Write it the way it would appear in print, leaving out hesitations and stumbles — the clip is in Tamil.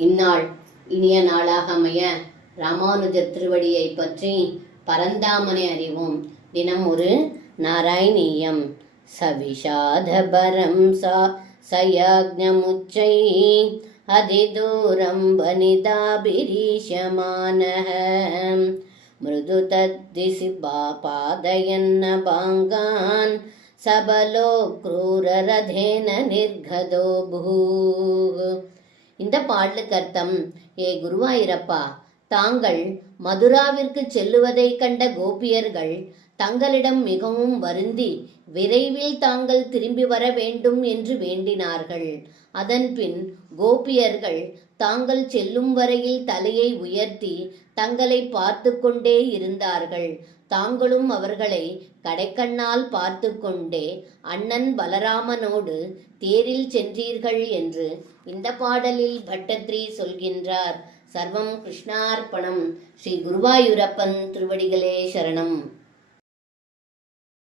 இந்நாள் இனிய நாளாக அமைய ராமானுஜர் திருவடியை பற்றி பரந்தாமனை அறிவோம். தினம் ஒரு நாராயணீயம். சவிஷாதபரம் சயாக்ஞமுச்சை அதிதூரம் வனிதாபிரீஷமானः மிருது தத்திசி பாதயன்ன பாங்கான் சபலோ க்ரூரரதேன நிர்கதோ பூஹ். இந்த பாடலுக்கு அர்த்தம், ஏ குருவாயிரப்பா, தாங்கள் மதுராவிற்கு செல்லுவதை கண்ட கோபியர்கள் தங்களிடம் மிகவும் வருந்தி விரைவில் தாங்கள் திரும்பி வர வேண்டும் என்று வேண்டினார்கள். அதன்பின் கோபியர்கள் தாங்கள் செல்லும் வரையில் தலையை உயர்த்தி தங்களை பார்த்து கொண்டே இருந்தார்கள். தாங்களும் அவர்களை கடைக்கண்ணால் பார்த்து கொண்டே அண்ணன் பலராமனோடு தேரில் சென்றீர்கள் என்று இந்த பாடலில் பட்டத்ரி சொல்கின்றார். சர்வம் கிருஷ்ணார்ப்பணம். ஸ்ரீ குருவாயூரப்பன் திருவடிகளே சரணம்.